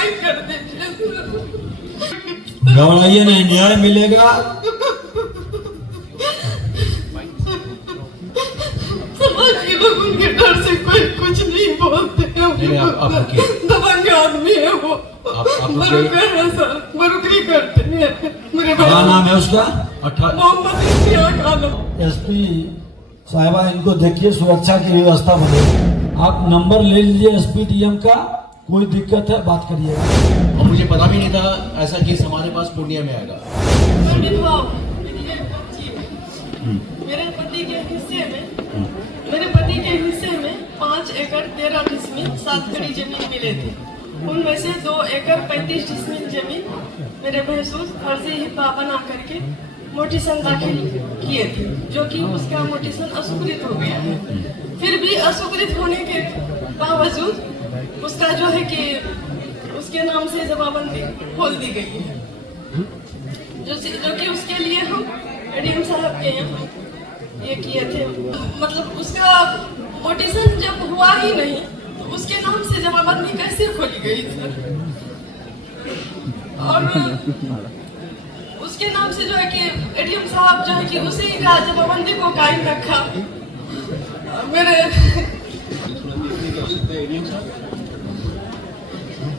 न्याय कर दीजिए। घबराइए नहीं, न्याय मिलेगा। समाज के लोग उनके डर से कोई कुछ नहीं बोलते हैं। दबंग आदमी है वो, मरुकर है सर, मरुकरी करते हैं। मेरे क्या नाम है उसका? मोहम्मद इश्तियाक आलम। एसपी साहिबा, इनको देखिए, सुरक्षा की व्यवस्था बने। आप नंबर ले लीजिए एसपी डीएम का, कोई दिक्कत है बात करिएगा। और मुझे पता भी नहीं था ऐसा केस हमारे पास पूर्णिया में आएगा। मेरे पति के हिस्से में 5 एकड़ 13 डिसमिल 7 कड़ी जमीन मिले थे। उनमें से 2 एकड़ 35 डिसमिल जमीन मेरे भैंसूर फर्जी हिब्बा बना करके मोटिसन दाखिल किए थे, जो कि उसका मोटिसन अस्वीकृत हो गया है। फिर भी अस्वीकृत होने के बावजूद उसका जो है कि उसके नाम से जमाबंदी खोल दी गई है, जो कि उसके लिए हम एडीएम साहब के यहाँ ये किए थे। मतलब उसका मोटिसन जब हुआ ही नहीं तो उसके नाम से जमाबंदी कैसे खोली गई सर? और उसके नाम से जो है कि एडीएम साहब जो है कि उसी का जमाबंदी को कायम रखा। मेरे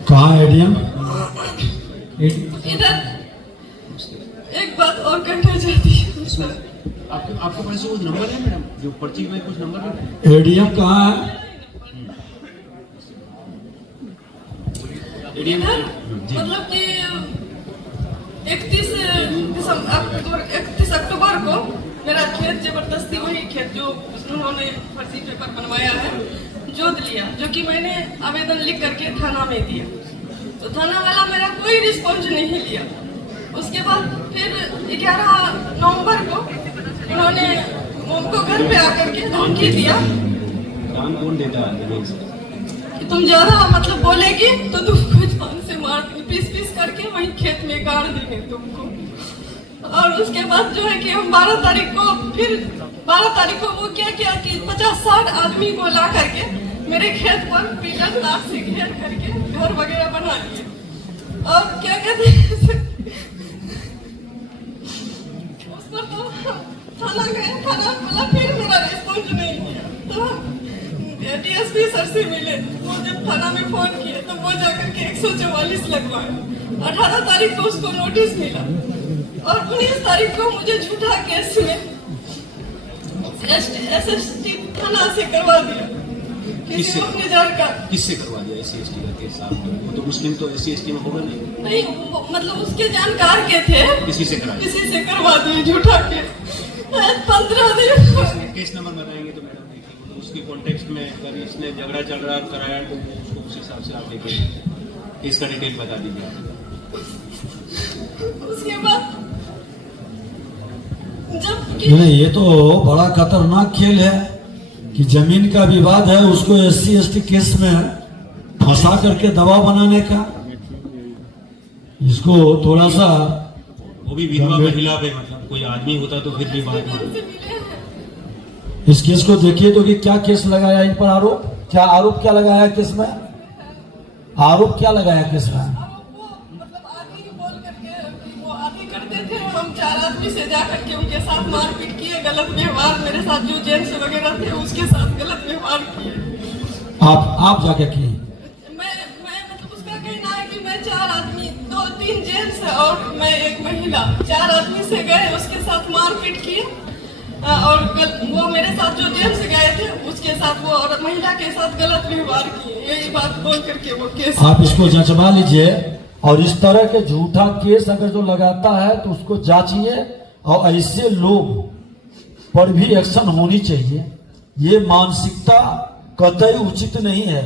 कहाँ एडीएम? इधर एक बात और कहना चाहती हूँ सर। आपके पास वो नंबर है मैडम, जो पर्ची में कुछ नंबर है? एडीएम कहाँ है? मतलब कि 31 अक्टूबर को मेरा खेत जबरदस्ती, वही खेत जो उन्होंने फर्जी पेपर बनवाया है, जोत लिया, जो कि मैंने आवेदन लिख करके थाना में दिया। तो थाना वाला मेरा कोई रिस्पॉन्स नहीं लिया। उसके बाद फिर 11 नवंबर को उन्होंने उनको घर पे आकर के धमकी दिया कौन देता है कि तुम ज्यादा मतलब बोलेगी तो तुमको जान से मार देंगे, पीस करके वही खेत में गाड़ देंगे तुमको। और उसके बाद जो है कि हम 12 तारीख को वो क्या किया कि 50-60 आदमी को ला करके मेरे खेत पर पिलर लाख से घेर करके घर वगैरह बना लिए। और क्या कहते हैं उस पर तो थाना गए, थाना वाला फिर मेरा रिस्पॉन्स नहीं किया। तो डीएसपी सर से मिले, वो जब थाना में फोन किए तो वो जाकर के 144 लगवाया। 18 तारीख को उसको नोटिस मिला और 19 तारीख को मुझे झूठा केस में एसएसटी थाना से करवा दिया। किससे करवा दिया एससी/एसटी का केस? आप तो मुस्लिम तो एससी/एसटी में होगा नहीं, मतलब उसके जानकार के थे, किसी से करवा दिए झूठा केस। 15 दिन केस नंबर बताएंगे तो मैडम देखिए, तो उसके कॉन्टेक्स्ट में अगर इसने झगड़ा चल रहा कराया तो उसको उस हिसाब से आप देखिए, इसका डिटेल बता दीजिए। उसके बाद नहीं, ये तो बड़ा खतरनाक खेल है कि जमीन का विवाद है, उसको एससी/एसटी केस में फंसा करके दबाव बनाने का। इसको थोड़ा सा, वो भी विधवा महिला पे, मतलब कोई आदमी होता तो फिर भी बात मानते। इस केस को देखिए तो कि क्या केस लगाया इन पर, आरोप क्या लगाया केस में? आरोप क्या लगाया केस में? मतलब आदमी बोल करके वो आदमी करते थे, हम 4 आदमी से जाकर के उनके साथ मारपीट किए, गलत व्यवहार, मेरे साथ जो जेंट्स वगैरह थे उसके साथ गलत व्यवहार किए। आप जाके किए? मैं मतलब उसका कहना है कि मैं 4 आदमी, 2-3 जेंट्स और मैं एक महिला, 4 आदमी से गए, उसके साथ मारपीट किए। और वो मेरे साथ जो जेंट्स गए थे उसके साथ वो और महिला के साथ गलत व्यवहार किए, यही बात बोल करके वो केस। आप इसको जांचवा लीजिए, और इस तरह के झूठा केस अगर जो लगाता है तो उसको जांचिए, और ऐसे लोग पर भी एक्शन होनी चाहिए। ये मानसिकता कतई उचित नहीं है।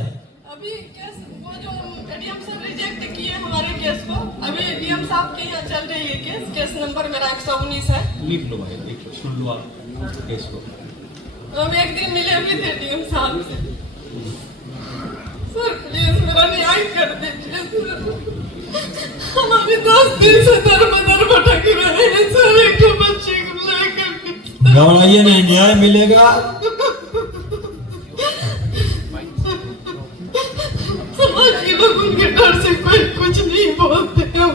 अभी केस वो जो एडीएम सर रिजेक्ट किए हमारे केस को, अभी डीएम साहब के यहाँ चल रही है केस नंबर मेरा 119 है। लिख लो भाई, लिख लो, सुन लो आप केस को। तो हम एक दिन मिले भी थे डीएम साहब से। सर प्लीज मेरा न्याय कर दीजिए, हम अभी 10 दिन से दर बदर भटक रहे हैं सर, एक बच्चे को लेकर। घबराइए नहीं, न्याय मिलेगा। समाज के लोग उनके डर से कोई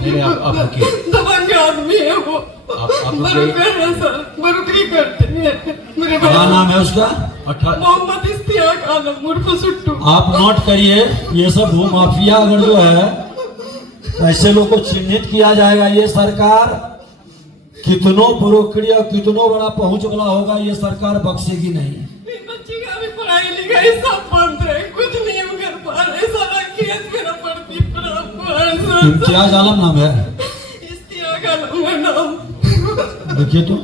नहीं, आप रुकिए। दबंग आदमी है वो। आप बरुकर है सर, बरुकरी करते हैं मेरे क्या भाई। नाम है उसका? मोहम्मद इश्तियाक आलम उर्फ सुट्टू। आप नोट करिए, ये सब भू माफिया अगर जो है ऐसे लोग को चिन्हित किया जाएगा, ये सरकार कितनों ब्रोकरी और कितनों बड़ा पहुंच वाला होगा, ये सरकार बख्शेगी नहीं। बच्ची का भी पढ़ाई लिखाई सब बंद है, कुछ नहीं कर पा रहे। सारा केस मेरा पड़ती इम्तियाज आलम नाम है, इश्तियाक आलम है नाम। देखिए तो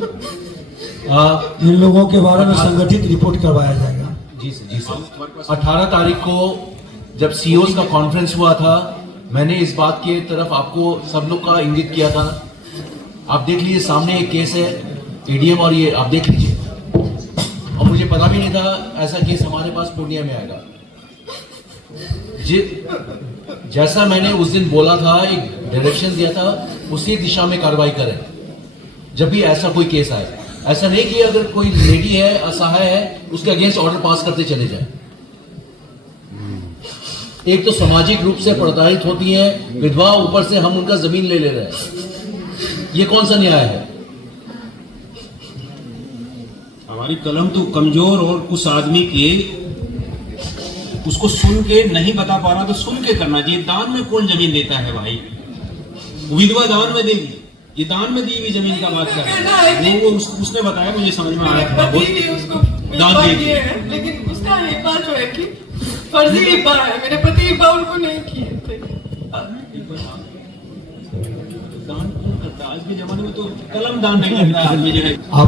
इन लोगों के बारे में संगठित रिपोर्ट करवाया जाएगा। जी सर। 18 तारीख को जब सीईओज का कॉन्फ्रेंस हुआ था, मैंने इस बात की तरफ आपको सब लोग का इंगित किया था। आप देख लीजिए, सामने एक केस है एडीएम, और ये आप देख लीजिए। और मुझे पता भी नहीं था ऐसा केस हमारे पास पूर्णिया में आएगा। जैसा मैंने उस दिन बोला था, एक डायरेक्शन दिया था, उसी दिशा में कार्रवाई करें जब भी ऐसा कोई केस आए। ऐसा नहीं कि अगर कोई लेडी है, असहाय है, उसके अगेंस्ट ऑर्डर पास करते चले जाए। एक तो सामाजिक रूप से प्रताड़ित होती है विधवा, ऊपर से हम उनका जमीन ले रहे हैं। ये कौन सा न्याय है? हमारी कलम तो कमजोर, और उस आदमी के उसको सुन के नहीं बता पा रहा तो सुन के करना चाहिए। दान में कौन जमीन देता है भाई? विधवा दान में देगी, ये दान में दी हुई जमीन का बात कर रहा है वो उसने बताया, मुझे समझ में आया थोड़ा पति भी बहुत। उसको दान हिब्बा दे दिए हैं, लेकिन उसका हिब्बा जो है कि फर्जी हिब्बा है। मेरे पति हिब्बा उनको नहीं किए थे। दान कौन करता है? आज के जमाने में तो कलम दान नहीं करता आदमी जो है। आप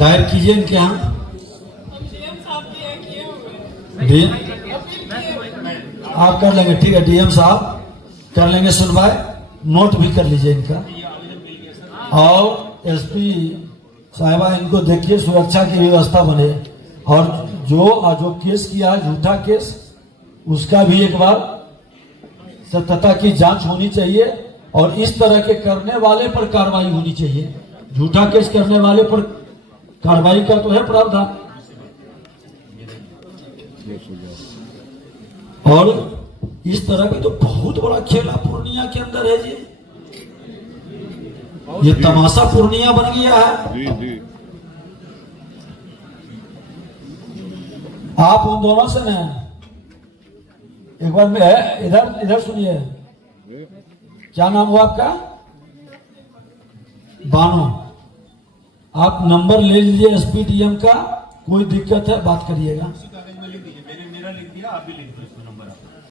दायर कीजिए इनके यहाँ। हम सीएम साहब भी हैं, किए हुए डी अपील किए हुए। आप कर लेंगे, ठीक है, डीएम साहब कर लेंगे सुनवाई, नोट भी कर लीजिए इनका। और एसपी साहिबा इनको देखिए, सुरक्षा की व्यवस्था बने, और जो केस किया है झूठा केस, उसका भी एक बार सत्यता की जांच होनी चाहिए, और इस तरह के करने वाले पर कार्रवाई होनी चाहिए। झूठा केस करने वाले पर कार्रवाई का तो है प्रावधान। और इस तरह की तो बहुत बड़ा खेला पूर्णिया के अंदर है जी, ये तमाशा पूर्णिया बन गया है। आप उन दोनों से ना एक बार में है, इधर सुनिए, क्या नाम हुआ आपका? बानो। आप नंबर ले लीजिए एसपी डीएम का, कोई दिक्कत है बात करिएगा। कागज में लिख दीजिए, मेरा लिख दिया, आप भी लिख दीजिए।